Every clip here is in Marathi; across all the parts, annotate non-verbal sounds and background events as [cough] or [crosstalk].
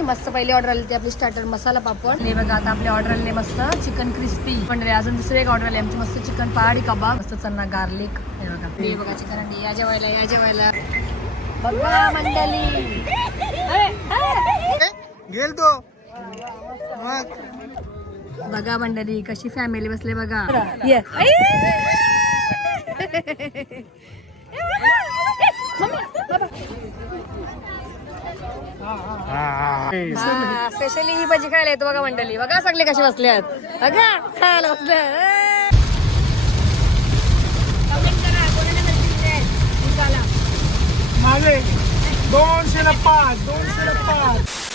मस्त पहिली ऑर्डर आली ती आपली स्टार्टर मसाला पापड. हे बघा आता आपली ऑर्डर आली मस्त चिकन क्रिस्पी पण अजून दुसरी एक ऑर्डर आली आमची मस्त चिकन पहाडी कबाब. मस्त चन्ना गार्लिक हे बघा. हे बघा चिकन अंडी या जेवायला या जेवायला. बघा मंडळी. अरे. गेल तो. बघा मंडळी कशी फॅमिली बसले बघा. [laughs] स्पेशली ही भजी खायला येतो बघा मंडळी. बघा सगळे कसे बसले आहेत. बघा खायला बसले माझे दोनशे पाच दोनशे पाच.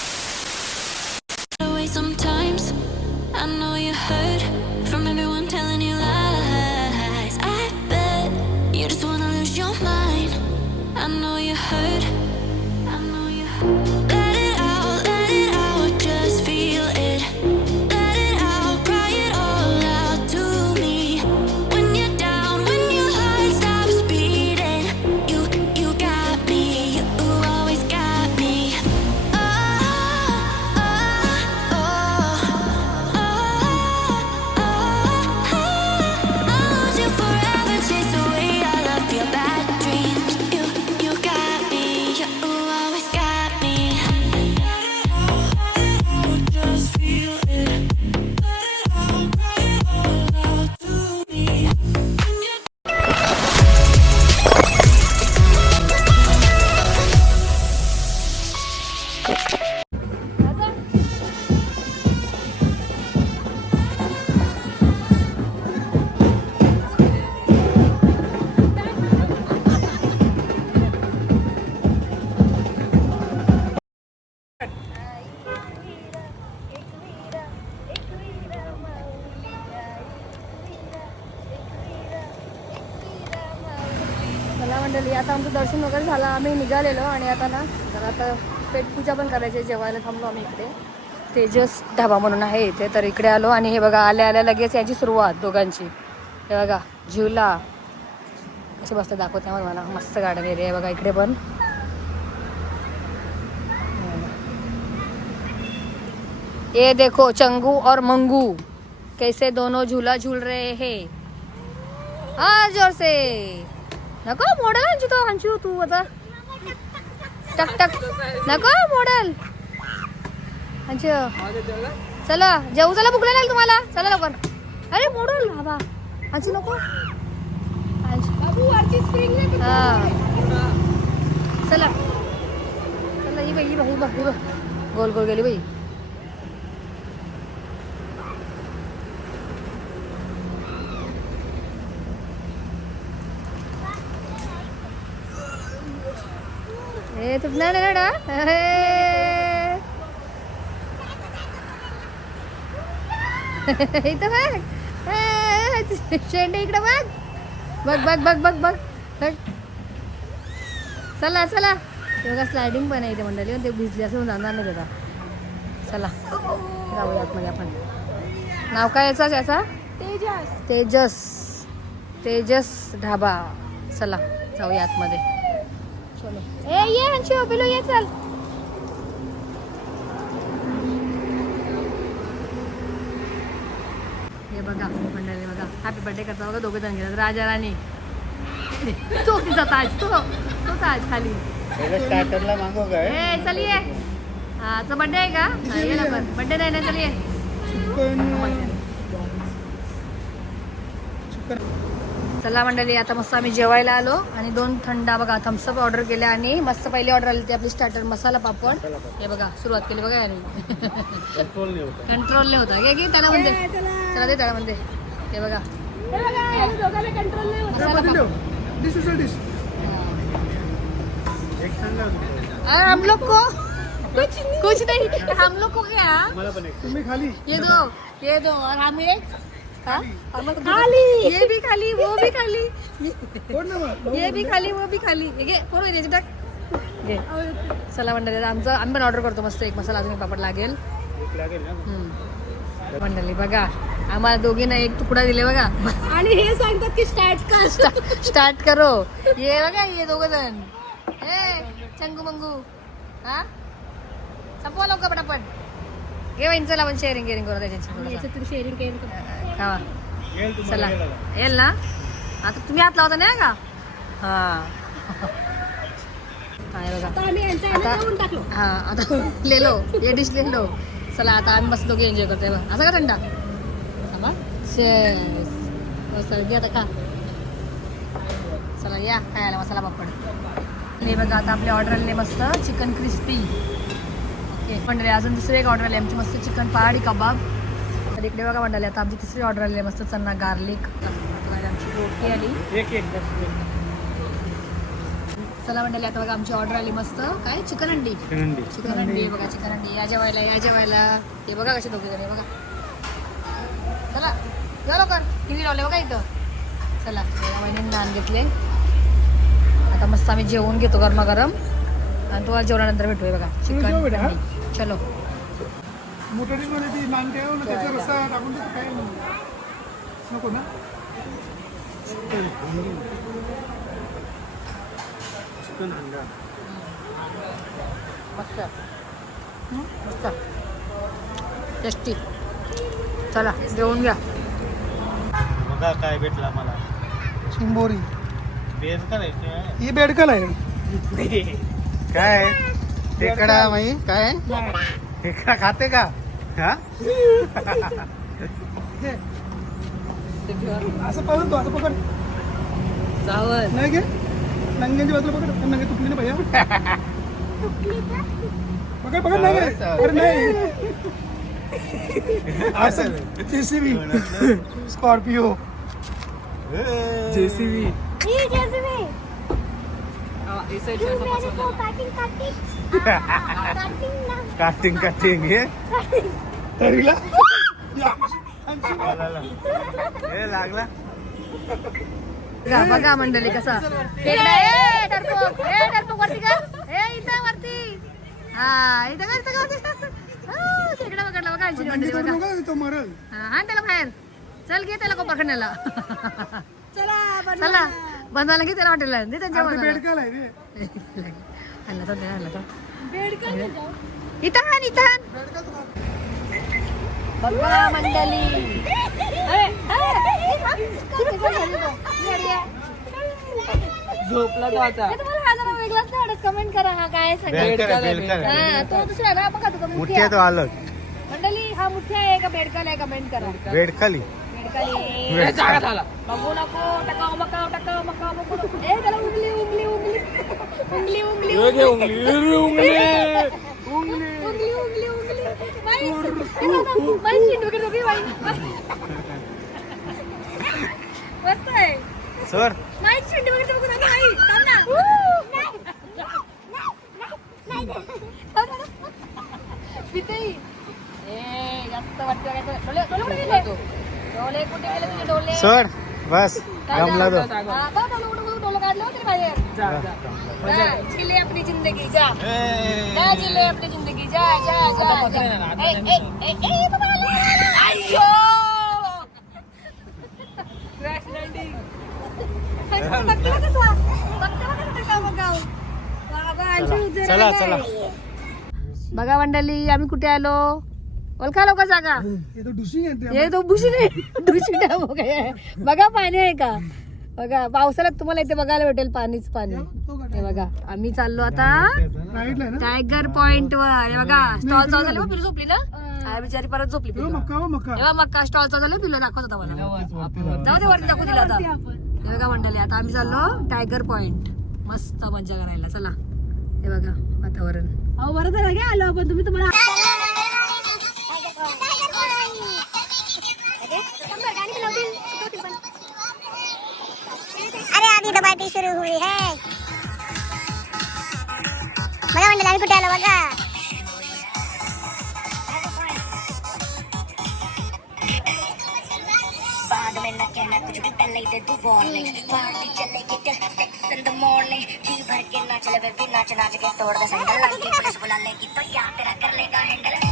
आमचं दर्शन वगैरे झालं आम्ही निघालेलो आणि आता ना तर आता पेटपूजा पण करायची जेवायला थांबलो आम्ही इकडे. तेजस ढाबा म्हणून आहे इथे तर इकडे आलो आणि हे बघा आल्या आल्या लगेच याची सुरुवात दोघांची. हे बघा झुला. असे मस्त दाखवते मग मला मस्त गार्डन एरिया आहे बघा इकडे पण. ये देखो चंगू और मंगू. कैसे दोनों झूला झूल रहे हैं. हा जोर से. नको मॉडेल अंशू तो अंशू तू आता. टक टक. नको मॉडेल. अंशू चला जेऊ चला भूक लागेल तुम्हाला. चला लवकर. अरे मॉडेल बाबा. अंशू नको. चला. चला ही बाई ही बाई ही बाई, ही बाई. गोल गोल गेली बाई. ए तुटणार नाही ना [laughs] इथं बघ. शेंडे इकडं बघ. बघ बघ बघ बघ बघ. बघ चला चला. ते बघा स्लायडिंग पण आहे इथे मंडळी. ते भिजले असं जाणार नाही दादा चला. जाऊया आतमध्ये आपण. नाव काय याचा याचा? तेजस. तेजस. ढाबा. चला जाऊया आतमध्ये ए ये हंशू पिलो ये चल. हे बघा मंडळी बघा. हॅपी बर्थडे करता बघा दोघं जण गेलं राजा राणी. तो तिचा ताज तो तो ताज खाली. स्टार्टरला मागो काय ए चलिए हा तो बर्थडे आहे का? हा, ये लवकर बर्थडे नाही ना चलिए चला मंडळी आता मस्त आम्ही जेवायला आलो आणि दोन थंडा बघा थम्सअप ऑर्डर केले आणि मस्त पहिली ऑर्डर आली ती आपली स्टार्टर मसाला पापड. हे बघा सुरुवात केली बघा यांनी. कंट्रोल नाही होत. कंट्रोल नाही होता. घे घे त्याला म्हणते चला दे त्याला म्हणते हे बघा. हम लोग को कुछ कुछ नहीं. हम लोग को क्या? मला पण एक तुम्ही खाली. ये दो ये दो और हम एक खाली. ये भी खाली वो भी खाली. ये. भी खाली वो भी खाली. हे घे पूर्ण याची टाक घे. चला मंडळी आमचं आम्ही पण ऑर्डर करतो मस्त एक मसाला अजून एक पापड लागेल. मंडळी बघा. आम्हाला दोघींना एक तुकडा दिले बघा. आणि हे सांगतात की स्टार्ट कर. स्टार्ट करो. ये बघा ये दोघ जण. ए चंगू मंगू. हा? संपवा लवकर पटापट. घे वाईन चला आपण शेअरिंग गेअरिंग करू त्याच्याची शेअरिंग तुम्हाला चला. येईल ना? आता तुम्ही हात लावता नाही का? हा. काय बघा. आता हा लेलो ये डिश लेलो चला आता आम्ही मस्त दोघे एन्जॉय करतोय बघ. असं का थंडा? मस्त घे आता खा. चला या. खायला मसाला पापड. हे बघा आता आपली ऑर्डर आली मस्त. चिकन क्रिस्पी ओके मंडळी अजून दुसरी एक ऑर्डर आली. आमची मस्त चिकन पहाडी कबाब. तर इकडे बघा मंडळी आता आमची तिसरी ऑर्डर आली मस्त चन्ना गार्लिक आमची रोटी आली. एक एक. चला मंडळी आता बघा आमची ऑर्डर आली मस्त. काय? चिकन अंडी. चिकन अंडी बघा चिकन अंडी या जेवायला या जेवायला. हे बघा कसे दोघे जण बघा. चला लवकर. टी व्ही लावले बघा इथं. चला वहिनी नान घेतले. आता मस्त आम्ही जेवून घेतो गरमागरम. आणि तुम्हाला जेवणानंतर भेटूया बघा. चिकन अंडी चलो. ती ना त्याचा रस्सा टाकून देतो काय नको ना? चिकन अंडा मस्त. मस्त. टेस्टी. चला जेवून घ्या. बघा काय भेटला मला चिंबोरी. बेस करायचं ही बेडकल आहे. [laughs] काय? टेकडा माई काय? टेकडा खाते का? हा. असं पकडून तो असं पकड. जावं. नाही घे. नंग्यांची बाजूला पकड. नंगे तुटली ना भैया पकड पकड नाही घे. अरे नाही. [laughs] असं. JCB. [laughs] Scorpio. JCB. Cutting [laughs] cutting हे तरीला? हे लागला. बघा मंडळी कसा. वरती. का ए इथं वरती. हा इथं का हो, पकडला बघा आमची मंडळी बघा. हा त्याला बाहेर. चल घे त्याला कोपर खाण्याला चला चला. बनवायला किती हॉटेल लागते त्यांच्या आणला तर मंडली झोपला कमेंट करा हा काय सांगा तो दुसरा ना बघा तो मुठ्या तो आलं मंडली हा मुठ्या आहे का बेडकाल आहे कमेंट करा बेडकाली बेडखाली बेडकाल आहे. बघू नको टकाव मकाव टकाव मकाव बघू नको ए त्याला उंगली उंगली उंगली उंगली उंगली उंगली उंगली उंगली उंगली बाई, हे बघा, बाई, शिंदू की डोकी बाई. मस्त आहे सर नाही शिंदू वगैरे बघू नका बाई थांब ना थांब ना. पितेई. ए, जास्त वाटतं काय तर. डोले डोले कुठे गेले डोले कुठे गेले तुझे डोले सर बस गमला तो हा, बघ, डोले कुठे कुठे डोले काढले होते रे बाहेर जा, जिले अपनी जिंदगी जा जा जिले अपनी जिंदगी जा जा जा जा. ए, ए, ए, ए, बाबा, आला, आला, आला. अय्यो! Crash landing. बघते बघ कसला. बघते बघ कसला टकाव बघाव. बाबा, आमची उजेड चला, आली चला. आहे. बघा मंडळी आम्ही कुठे आलो ओळखा लोक जागा. हे तो डुशी येते हे तो भुशी नाही भुशी डॅम. बघा. पाणी आहे का? बघा पावसाळ्यात तुम्हाला इथे बघायला भेटेल पाणीच पाणी. हे बघा आम्ही चाललो आता राईटला आहे ना. टायगर पॉइंट वर. हे बघा स्टॉल चालू झाले पिलू झोपली ना? हा, बिचारी परत झोपली तो पिलू मक्का स्टॉल चालू झालं पिलू दाखवत होता मला. जाऊ दे वरती दाखवू दिला आता. हे बघा मंडळी आता आम्ही चाललो टायगर पॉइंट मस्त मजा करायला चला. हे बघा वातावरण. अहो बरं झालं आलो आपण. तुम्ही तुम्हाला तर पार्टी सुरू हुई है। कुठे आलो बाद में न कहना, कुछ भी पहले ही दे तू warning party in the morning जी भर के नाच नाच के तोड़ दे सैंडल लगी तो यार तेरा कर लेगा हैंडल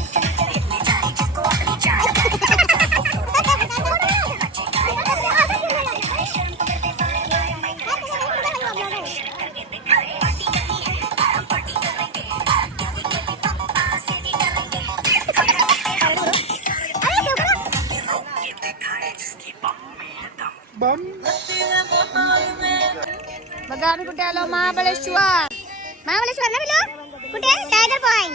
बघा आम्ही कुठे आलो महाबळेश्वर महाबळेश्वर ना बिलो कुठे टायगर पॉइंट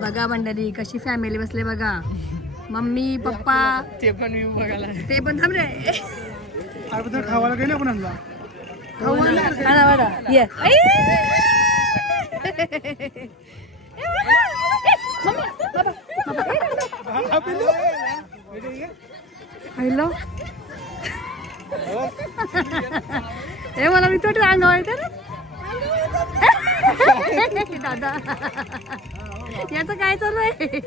बघा मंडळी कशी फॅमिली बसले बघा. Mummy papa. ते पण मी बघायला ते पण थांब रे अरे पण खावायला काही नाही आपण आणला आला बघा ये. हॅलो हे मला मी तो अंगावर दादा. [laughs] याचं काय चालू आहे?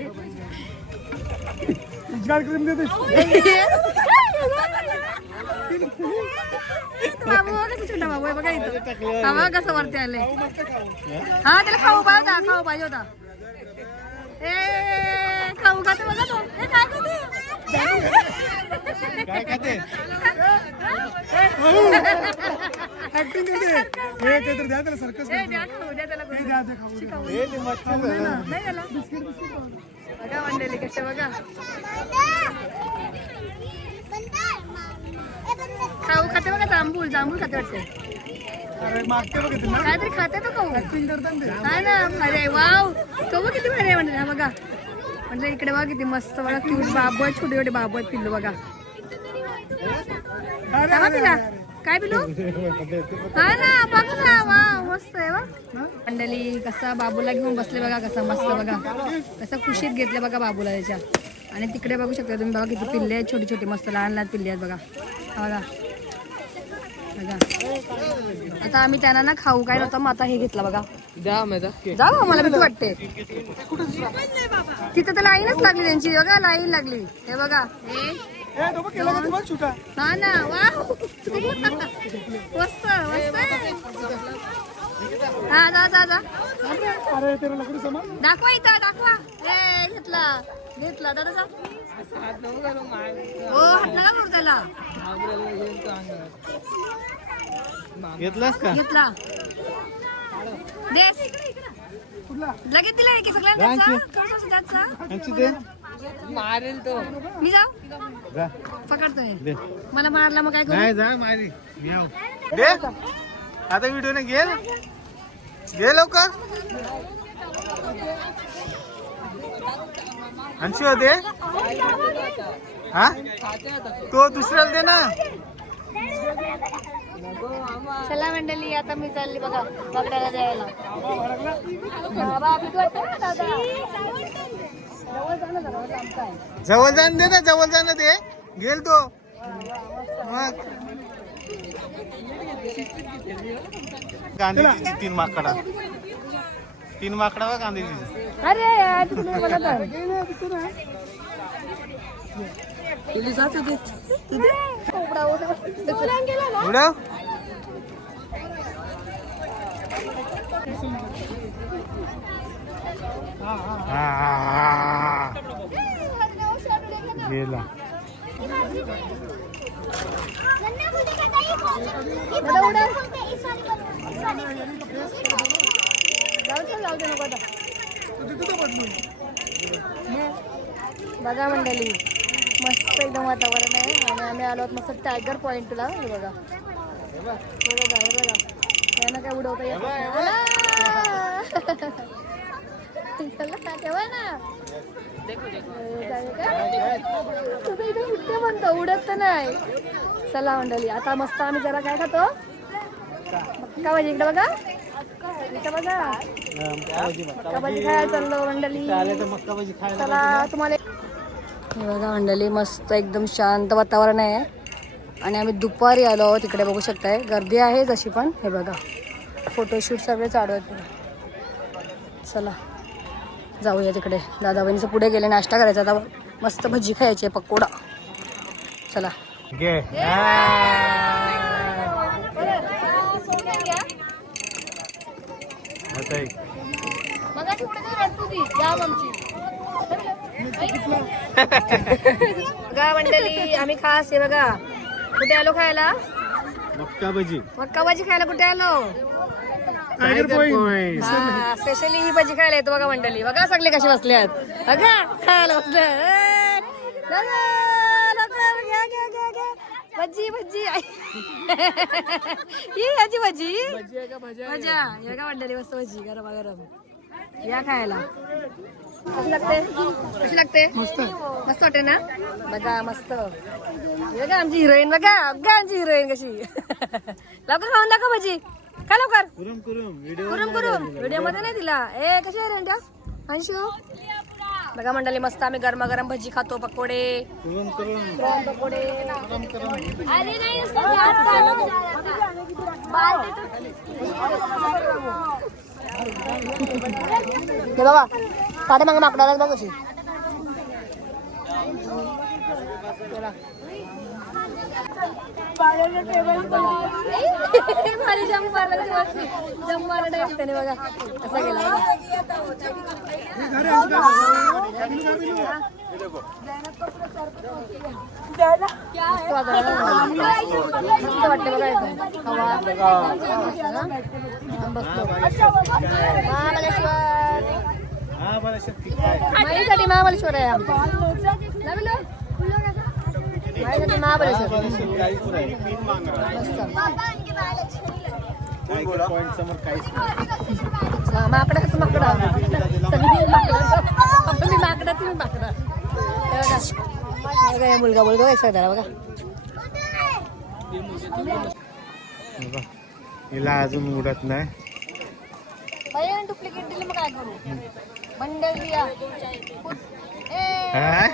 बाबू बघा किती छोटा बाबू आहे बघा इथं. हा बघा कसं वरती आले हा त्याला खाऊ पाहिजे होता खाऊ पाहिजे होता. ए खाऊ खाते बघा तो. काय खाते काय खाते? ऍक्टिंग करते. हे काहीतरी द्या त्याला सर्कस ए, द्या खाऊ द्या त्याला कोणी. द्या द्या खाऊ द्या. हे ते मच्छर झालं. नाही त्याला बघा मंडळी कसे बघा. खाऊ खाते बघा जांभूळ जांभूळ खाते वाटते. काहीतरी खाते तो खाऊ. ऍक्टिंग करतात अरे वाव. तो बघ किती भारी आहे म्हणजे बघा. म्हणजे इकडे बघा किती मस्त बघा क्यूट बाबू आहेत छोटे छोटे बाबू आहेत पिल्लू बघा. अरे काय काय पिल्लू? हा ना बघ ना वा मस्त आहे वा. मंडली कसा बाबूला घेऊन बसले बघा कसा मस्त बघा. कसं खुशीत घेतले बघा बाबूला त्याच्या. आणि तिकडे बघू शकता तुम्ही बघा किती पिल्ले आहेत छोटे छोटे मस्त लहान लहान पिल्ले आहेत बघा. बघा. बघा. आता आम्ही त्यांना ना खाऊ काय नव्हतं मग आता हे घेतलं बघा. जा बा, मला भीती वाटते. तिथं तर लाईनच लागली त्यांची. बघा लाईन लागली. हे बघा. हे ना मस्त हा जा जा जा. अरे तेरा लकडी सामान. दाखवा इथं दाखवा. ए घेतला. घेतला. दादा जा. हो हात नका करू त्याला. घेतलास का? घेतला. लगेच दिला की सगळ्यांना मी जाऊ? जा. पकडतोय. दे. मला मारला मग काय करू? नाही जा मारी. दे. आता व्हिडिओ ने घे. घे लवकर. अंशी होते हा? तो दुसऱ्याला दे ना. चला मंडळी आता मी चालली बघा ना दादा? जवळ जाण दे ना जवळ जाण दे. गेल तो. मग. गांधीजीची तीन माकडा. तीन माकडा बा गांधीजीची अरे उडव. उडव हा, हा, हा. गेला जाऊ जाऊ बघा मंडळी मस्त एकदम वातावरण आहे. आणि आम्ही आलो आहोत मस्त टायगर पॉइंटला बघा. बघा बघा. त्यांना काय उडवता येत ठेवा ना. इथे म्हणतो उडत तर नाही. चला मंडळी आता मस्त आम्ही जरा काय खातो? मक्का भाजी. इकडे बघा. इकडे बघा. मक्का भाजी खायला चाललो मंडळी. चला तुम्हाला हे बघा मंडळी मस्त एकदम शांत वातावरण आहे. आणि आम्ही दुपारी आलो आहोत तिकडे बघू शकताय. गर्दी आहे जशी पण. हे बघा. फोटोशूट सगळे चालू आहेत. चला. जाऊया तिकडे. दादा बहिणीचं पुढे गेले नाश्ता करायचा. आता मस्त भजी खायची आहे पकोडा. चला. बघा मंडळी आम्ही खास हे बघा. कुठे आलो खायला? मक्का भजी. मक्का भाजी खायला कुठे आलो? Tiger point Point. स्पेशली ही भाजी खायला येतो बघा मंडळी. बघा सगळे कसे बसले आहेत. बघा खायला. भजी भजी. [laughs] ही याची भजी? भजा या का मंडळी मस्त भजी गरम गरम या खायला. कशी लागते? कशी लागते? मस्त मस्त वाटते ना? बघा मस्त. बघा आमची हिरोईन? बघा बघा आमची हिरोईन कशी. [laughs] लवकर खाऊन दाखव भजी. काय लवकर. कुरुम कुरुम. व्हिडिओ कुरुम कुरुम. व्हिडिओमध्ये नाही दिला. ए कशी आहे रेंड्या? अंशू? बघा मंडळी मस्त आम्ही गरमागरम भजी खातो पकोडे. कुरुम कुरुम. प्रॉन पकोडे. हे बाबा पाठी मागे माकडाला बघ कशी. [laughs] भारी जंप मारला त्याने बघा असा गेला वातावरण आहे. वाटते बघा. हवा. महाबळेश्वर हा महाबळेश्वर मस्त पॉइंट समोर काहीच नाही हा, माकडाचं माकडा सगळी माकडाचं. आपण माकडा तुम्ही माकडा बघा. बघा, मुलगा मुलगा एक सगळ्याला बघा. हिला अजून उडत नाही भैया डुप्लिकेट दिली मग काय करू बंडल दिया ए हा?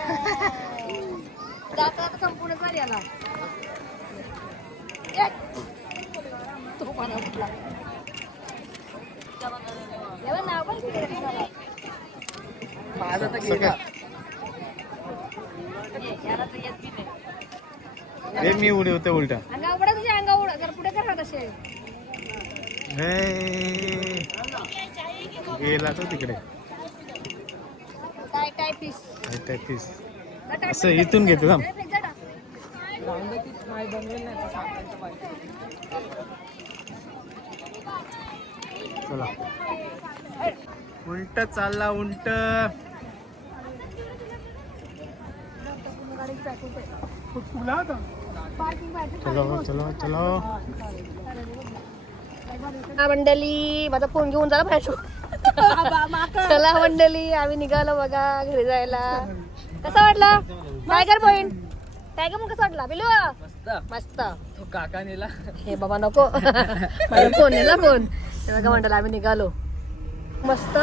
जाता आता संपूर्ण झाली याला एक. तर येत बी नाही. मी उडवते उलटा अंगावर उडा तुझ्या अंगावर उडा जर पुढे करा तसे. हे. गेला तो तिकडे. काय काय पीस काय काय पीस असं इथून घेतो थांब. चला. उलट चालला उलट मंडली चलो चलो. चलो माझा फोन घेऊन जा पाहिजे चला मंडली आम्ही निघालो बघा घरी जायला. कसा वाटला? टायगर पॉइंट टायगर मग कसा वाटला? बिलू? मस्त. काका नेला. हे बाबा नको. माझा फोन नेला फोन बघा मंडळ आम्ही निघालो. मस्त.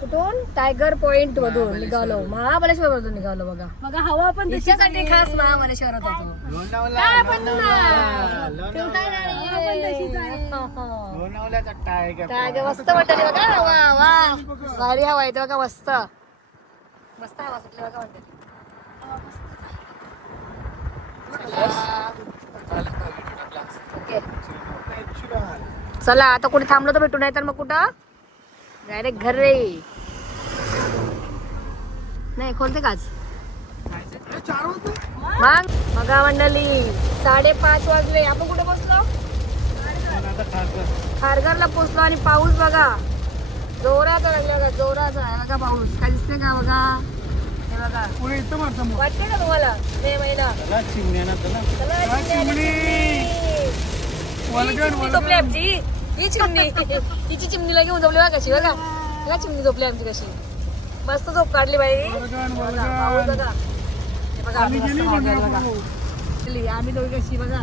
कुठून? टायगर पॉइंट मधून निघालो. महाबळेश्वर मधून निघालो बघा. बघा हवा पण तिच्यासाठी खास होतो काय. ठेवताय नाही. हा, हा. लोणावल्याचा टायगर काय मस्त वाटली बघा. वा वा. भारी हवा येते बघा मस्त. मस्त हवा सुटली बघा म्हणते चला आता कुठे थांबलो तर भेटू नाही तर मग कुठं? डायरेक्ट घर रे. नाही खोलते काच मग बघा मंडळी साडेपाच वाजले. आपण कुठे पोहोचलो? खारघरला पोचलो आणि पाऊस बघा. जोराचा लागला बघा जोराचा. बघा पाऊस. काय दिसते का बघा? पुढे येतं माझं समोर वाटते का तुम्हाला मे महिना चला चला, चिमणी ही वलगण चिमणी झोपली आमची ही चिमणी हिची चिमणीला घेऊन झोपली बघा कशी बघा बघा चिमणी झोपली आमची कशी मस्त झोप काढली बाई वलगण बघा, पाऊस वलगण बघा हे बघा आम्ही गेली मस्त बघा बघा गेली. आम्ही दोघी कशी बघा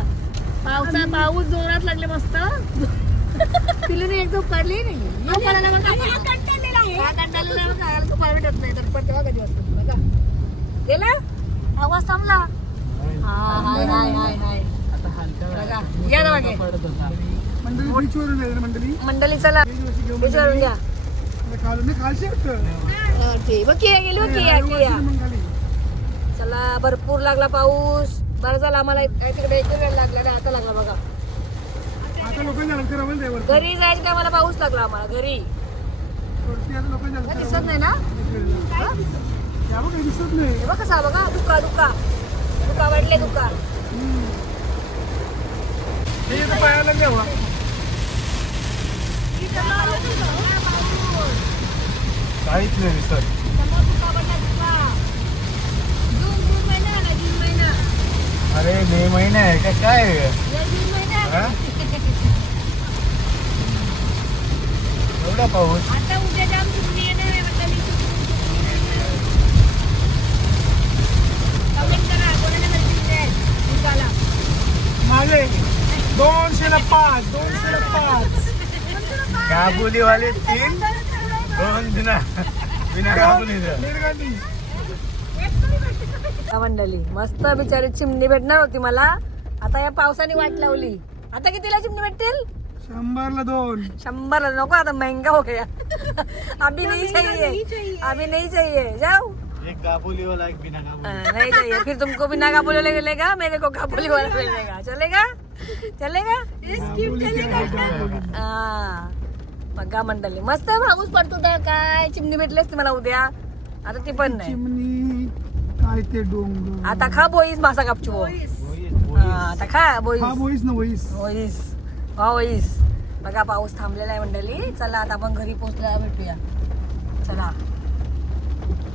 पावसा पाऊस जोरात लागले मस्त पिल्लूने एक झोप काढली नाही झोप काढायला? हा कंटाळलेला बघा, झोपायला भेटत नाही तर पडते बघा दिवस गेला? आवाज थांबला? हा हाय हाय हाय हाय बघा या ना मागे. मंडळी चला. विचारून घ्या नाही बघ किया गेली बघ किया चला भरपूर लागला पाऊस. बरं झाला आम्हाला तिकडे एक वेळ लागला ना आता लागला बघा. वरती. घरी जायचं काय मला पाऊस लागला आम्हाला घरी. दिसत नाही ना? यावं काही दिसत नाही. हे बघ कसा बघा दुका दुका दुका वाढले दुका हे इथं पायाला घ्यावा काहीच नाही दिसत. अरे मे महिना आहे का? काय हा? एवढा पाऊस? आता उद्या जाम आहे वाटतं मी कमेंट करा कोणाला नजदीक आहे दुकाला माझे दोनशे ना पाच दोनशे ना पाच काबुलीवाले तीन दोन बिना बिना काबुलीचं निर्गांधी का मंडळी मस्त बिचारी चिमणी भेटणार होती मला. आता या पावसाने वाट लावली. आता कितीला चिमणी भेटतील? शंभरला दोन. शंभर नको आता महंगा हो गया. अभी नहीं चाहिए अभी नहीं चाहिए जाओ एक काबुली वाला एक बिना हाँ, नहीं चाहिए फिर तुमको बिना काबुली वाला मिलेगा मेरे को काबुली वाला मिलेगा. चलेगा? चलेगा? हा. बघा मंडळी मस्त पाऊस पडत काय? चिमणी भेटली असती मला उद्या. आता ती पण नाही. चिमणी काय ते डोंगर. आता खा बोईस मासा कापचू बो. आता खा बोईस. हा बोईस ना बोईस. होईस हा होईस बघा पाऊस थांबलेला आहे मंडळी. चला आता आपण घरी पोहोचल्याला भेटूया. चला.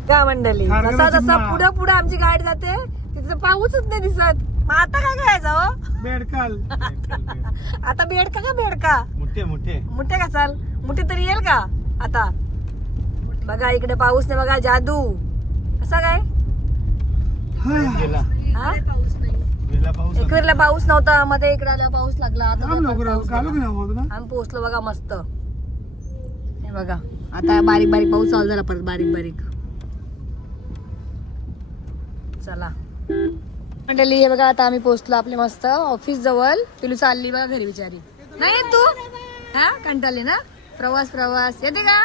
का मंडळी. जसा जसा माळ. पुढं पुढं आमची गाडी जाते तिथं पाऊसच नाही दिसत. मग आता काय करायचं हो? बेडकाल. [laughs] आता बेडका का बेडका? मोठे मोठे. मुठे का चाल? मुठे तरी येईल का? आता. बघा इकडे पाऊस नाही बघा जादू. कसा काय? गेला. हा? गेला पाऊस. नव्हता मध्ये इकडे आला पाऊस लागला. आम्ही पोहोचलो बघा मस्त. हे बघा आता बारीक बारीक पाऊस चालू झाला परत बारीक बारीक. चला. मंडळी हे बघा आता आम्ही पोहोचलो आपले मस्त ऑफिस जवळ. पिलू चालली बघा घरी बिचारी. नाही तू? हा? कंटाळली ना? प्रवास प्रवास. येते का?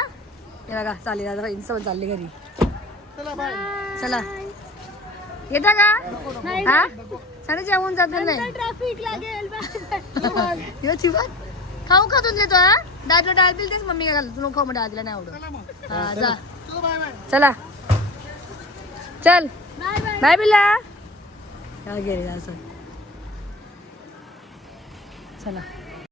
हे बघा चालली दादा फ्रेंड्स चालली घरी. चला येता का? हा? साडेच्या होऊन जात नाही. ट्रॅफिक लागेल. यो चिवत खाऊ का तुझले तो हा? डाळ डाळ बिल तेच मम्मी काय घाल तू नको खाऊ मग डाळ दिला नाही आवडत. हा जा. चला चल. बाय बिल्ला. काय गेले असं चला.